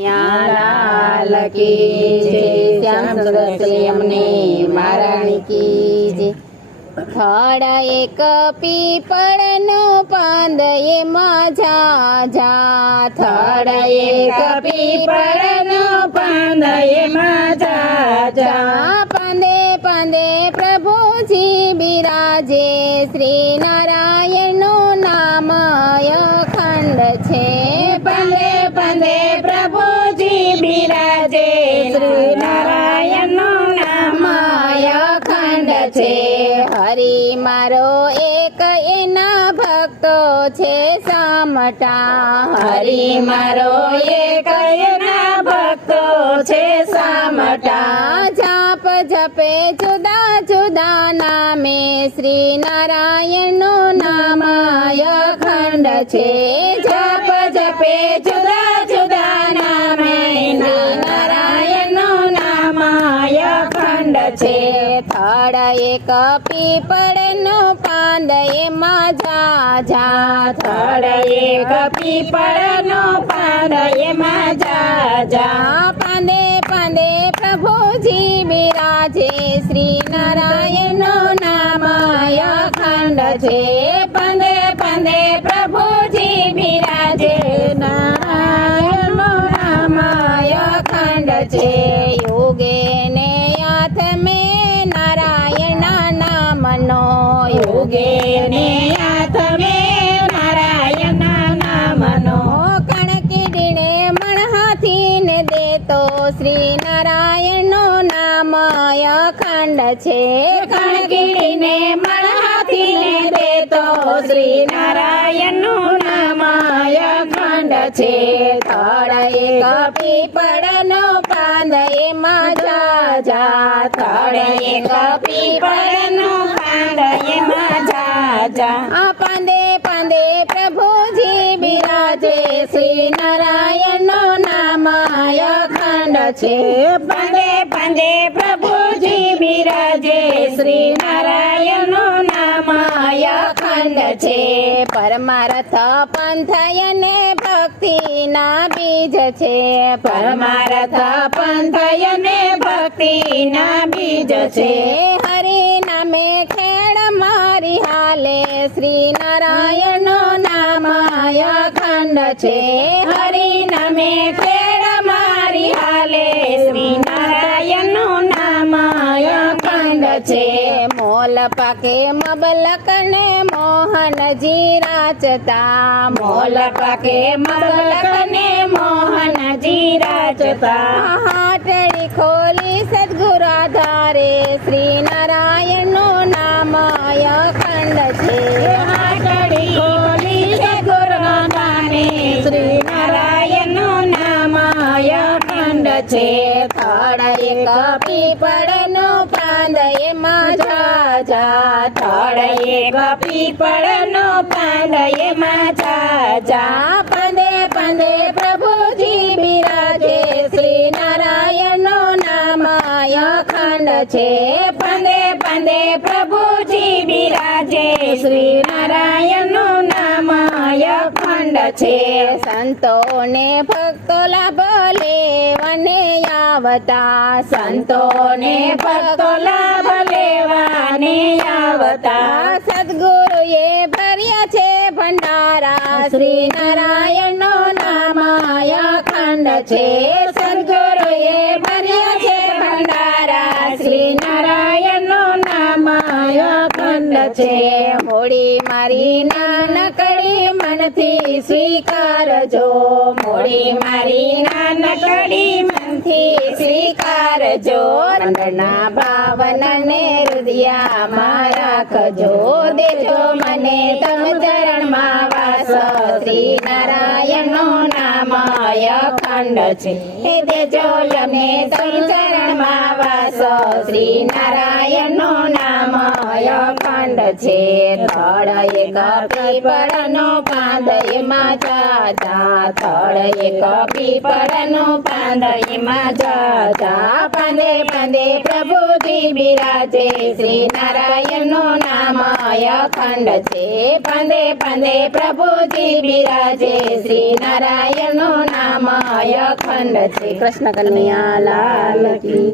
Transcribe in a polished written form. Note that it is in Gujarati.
લાલ કી જય, શ્યામ સુંદર શ્યામને મહારાણી કી જય. થડ એક પીપળનો પાંદ એમાં ઝાઝા, થડ એક પીપળનો પાંદ એમાં ઝાઝા. પાંદે પાંદે પ્રભુજી બિરાજે, શ્રી નારાયણનું નામ અખંડ છે. પાંદે પાંદે પ્રભુજી બિરાજે, શ્રી નારાયણનું નામ અખંડ છે. હરિ મારો એક એના ભક્તો છે સામટા, હરિ મારો એક એના ભક્તો છે સામટા. જાપ જપે જુદા જુદા નામે, શ્રી નારાયણનું નામ અખંડ છે. જાપ જપે જુદા જુદા નામે, નારાયણનું નામ અખંડ છે. થડ એક પીપળનો પાંદ એમાં ઝાઝા, થડ એક પીપળનો પાંદ એમાં ઝાઝા. પાંદે પાંદે પ્રભુજી બિરાજે, શ્રી નારાયણનું નામ અખંડ છે. પાંદે પાંદે પ્રભુજી બિરાજે, નારાયણનું નામ અખંડ છે. યોગે ને હાથ મેં નારાયણ નામનો, યોગે ને હાથ મેં નારાયણ નામનો. કણકીડીને મણહાથીને દેતો, શ્રી નારાયણનું નામ અખંડ છે. કણકીડીને મણહાથીને દેતો, શ્રી નારાયણનું નામ અખંડ છે. થડ એક પીપળનો પાંદ એમાં ઝાઝા, થડ એક પીપળનો પાંદ એમાં ઝાઝા. પાંદે પાંદે પ્રભુજી બિરાજે, શ્રી નારાયણનું નામ અખંડ છે. પાંદે પાંદે પ્રભુજી બિરાજે, શ્રી નારાયણનું નામ અખંડ છે. પરમાર્થ પંથયને ભક્તિના બીજ છે, પરમાર્થ પંથયને ભક્તિના બીજ છે. હરિ નામે ખેડ મારી હાલે, શ્રી નારાયણનું નામ અખંડ છે. હરિ નામે ખેડ મારી હાલે, શ્રી નારાયણનું નામ અખંડ છે. મોલ પાકે મબલક ને મોહનજી રાચતા, મોલ પાકે મબલક ને મોહનજી રાચતા. હાટડી ખોલી સદગુરુ આધારે, શ્રી નારાયણનું નામ અખંડ છે. હાટડી ખોલી સદગુરુ આધારે, શ્રી નારાયણનું નામ અખંડ છે. થડ એક પીપળનો પાંદ એમાં ઝાઝા, થડ એક પીપળનો પાંદ એમાં ઝાઝા. પાંદે પાંદે પ્રભુજી બિરાજે, શ્રી નારાયણનું નામ અખંડ છે. પાંદે પાંદે પ્રભુજી બિરાજે, શ્રી નારાયણનું નામ અખંડ છે. સંતોને ભક્તો લાભ લેવાને આવતા, સંતોને ભક્તો લાભ લેવાને આવતા. સદગુરુએ ભર્યા છે ભંડારા, શ્રી નારાયણનું નામ અખંડ છે. સદગુરુએ ભર્યા છે ભંડારા, શ્રી નારાયણનું નામ અખંડ છે. મોડી મારી નાનકડી મનથી સ્વીકારજો, મોડી મારી નાનકડી મનથી સ્વીકારજો. અંદરના ભાવનાને હૃદયમાં રાખજો, દેજો મને તમ ચરણમાં વાસ, શ્રી નારાયણનું નામ અખંડ છે. દેજો મને તમ ચરણમાં વાસ, શ્રી નારાયણનું નામ નામ અખંડ છે થળ એક પીપળનો પાંદ એમાં જાજા થળ એક પીપળનો પાંદ એમાં જાજા પાંદે પાંદે પ્રભુજી બિરાજે શ્રી નારાયણનું નામ અખંડ છે પાંદે પાંદે પ્રભુજી બિરાજે શ્રી નારાયણનું નામ અખંડ છે કૃષ્ણ કનૈયા લાલ કી